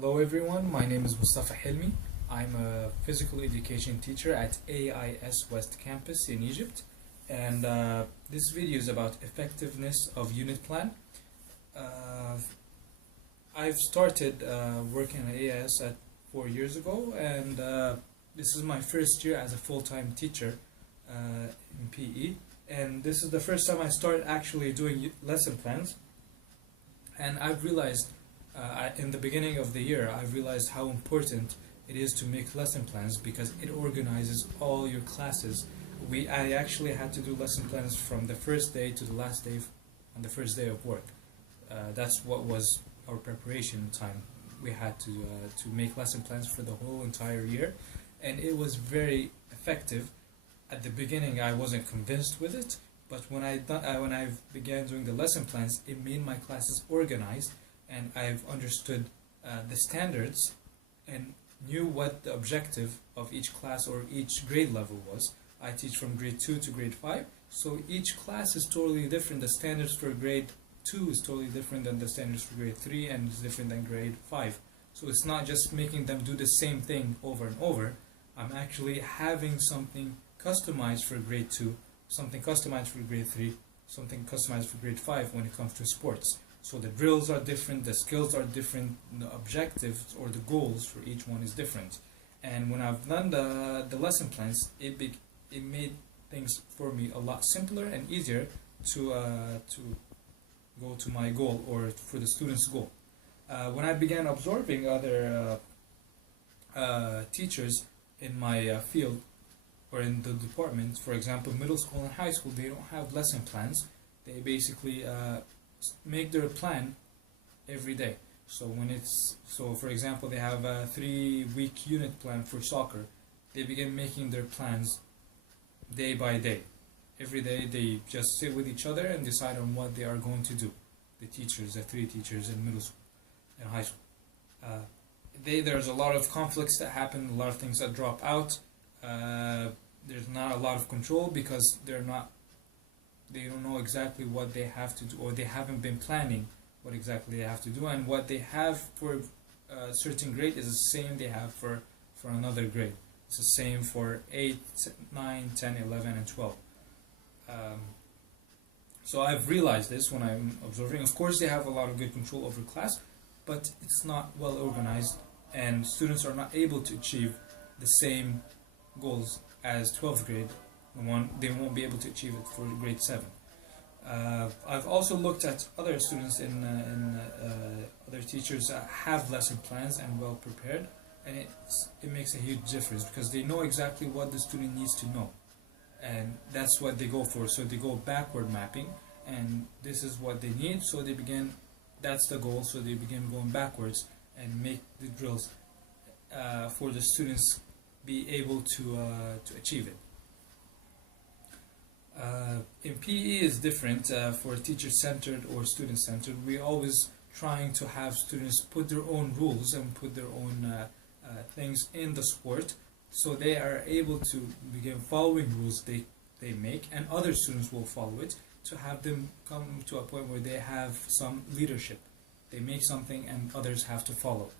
Hello everyone, my name is Mustafa Hilmi. I'm a physical education teacher at AIS West Campus in Egypt, and this video is about effectiveness of unit plan. Uh, I've started working at AIS 4 years ago, and this is my first year as a full-time teacher in PE, and this is the first time I started actually doing lesson plans, and I've realized in the beginning of the year, I realized how important it is to make lesson plans because it organizes all your classes. I actually had to do lesson plans from the first day to the last day on the first day of work. That's what was our preparation time. We had to make lesson plans for the whole entire year, and it was very effective. At the beginning, I wasn't convinced with it, but when I began doing the lesson plans, it made my classes organized, and I've understood the standards and knew what the objective of each class or each grade level was. I teach from grade 2 to grade 5, so each class is totally different. The standards for grade 2 is totally different than the standards for grade 3, and it's different than grade 5. So it's not just making them do the same thing over and over. I'm actually having something customized for grade 2, something customized for grade 3, something customized for grade 5 when it comes to sports. So the drills are different, the skills are different, the objectives or the goals for each one is different. And when I've done the lesson plans, it made things for me a lot simpler and easier to go to my goal or for the student's goal. When I began absorbing other teachers in my field or in the department, for example, middle school and high school, they don't have lesson plans. They basically make their plan every day. So for example, they have a 3-week unit plan for soccer. They begin making their plans day by day. Every day they just sit with each other and decide on what they are going to do. The teachers, the 3 teachers in middle school and high school. There's a lot of conflicts that happen, a lot of things that drop out. There's not a lot of control because they don't know exactly what they have to do, or they haven't been planning what exactly they have to do, and what they have for a certain grade is the same they have for another grade. It's the same for 8, 9, 10, 11, and 12. So I've realized this when I'm observing. Of course, they have a lot of good control over class, but it's not well organized, and students are not able to achieve the same goals as 12th grade. They won't be able to achieve it for grade 7. I've also looked at other students in other teachers that have lesson plans and well prepared, and it makes a huge difference because they know exactly what the student needs to know, and that's what they go for. So they go backward mapping, and this is what they need, so that's the goal, so they begin going backwards and make the drills for the students be able to achieve it. In PE is different for teacher-centered or student-centered. We're always trying to have students put their own rules and put their own things in the sport, so they are able to begin following rules they make, and other students will follow it, to have them come to a point where they have some leadership. They make something and others have to follow,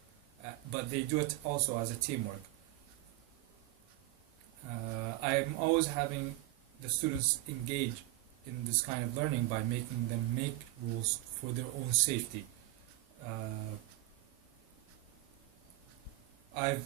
but they do it also as a teamwork. I'm always having the students engage in this kind of learning by making them make rules for their own safety. I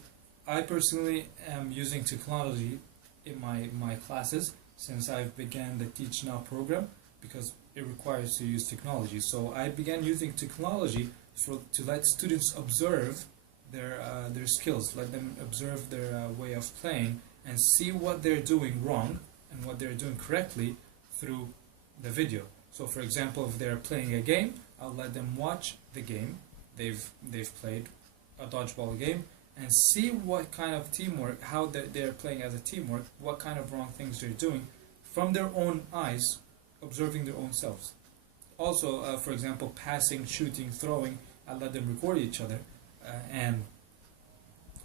personally am using technology in my classes since I've began the Teach Now program, because it requires to use technology. So I began using technology to let students observe their skills, let them observe their way of playing and see what they're doing wrong and what they're doing correctly through the video. So for example, if they're playing a game, I'll let them watch the game they've played, a dodgeball game, and see what kind of teamwork, how they're playing as a teamwork, what kind of wrong things they're doing from their own eyes, observing their own selves. Also, for example, passing, shooting, throwing, I'll let them record each other and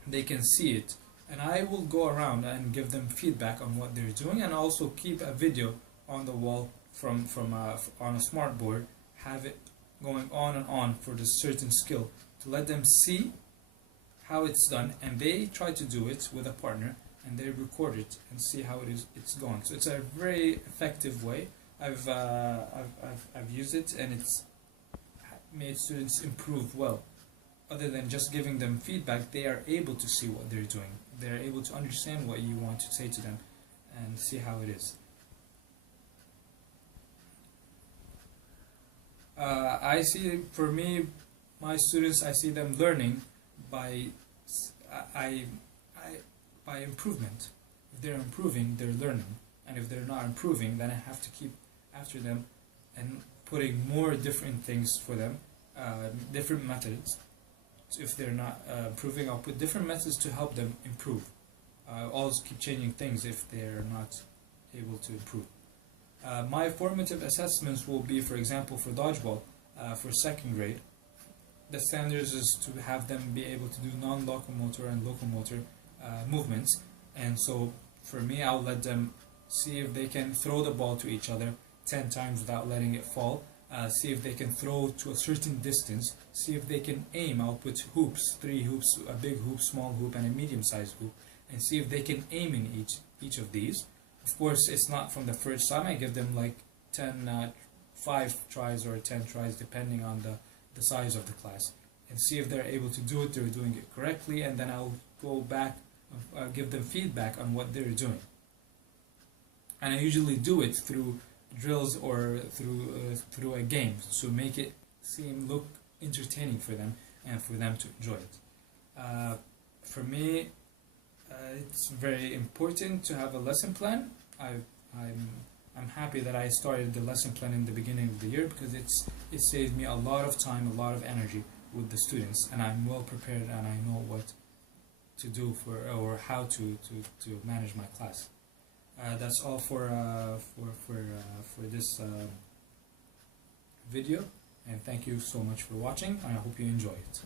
they can see it. And I will go around and give them feedback on what they're doing, and also keep a video on the wall on a smart board, have it going on and on for this certain skill, to let them see how it's done, and they try to do it with a partner, and they record it and see how it's going. So it's a very effective way. I've used it, and it's made students improve well. Other than just giving them feedback, they are able to see what they're doing. They're able to understand what you want to say to them and see how it is. I see, for me, my students, I see them learning by I, by improvement. If they're improving, they're learning, and if they're not improving, then I have to keep after them and putting more different things for them, different methods. So if they're not improving, I'll put different methods to help them improve. Always keep changing things if they're not able to improve. My formative assessments will be, for example, for dodgeball, for second grade. The standards is to have them be able to do non-locomotor and locomotor movements. And so for me, I'll let them see if they can throw the ball to each other 10 times without letting it fall. See if they can throw to a certain distance. See if they can aim. I'll put hoops, 3 hoops, a big hoop, small hoop, and a medium-sized hoop, and see if they can aim in each of these. Of course, it's not from the first time. I give them like 5 tries or 10 tries, depending on the size of the class, and see if they're able to do it, they're doing it correctly, and then I'll go back, give them feedback on what they're doing. And I usually do it through drills or through a game, so make it look entertaining for them and for them to enjoy it. For me, it's very important to have a lesson plan. I'm happy that I started the lesson plan in the beginning of the year, because it saved me a lot of time, a lot of energy with the students, and I'm well prepared and I know what to do or how to manage my class. That's all for this video, and thank you so much for watching, and I hope you enjoy it.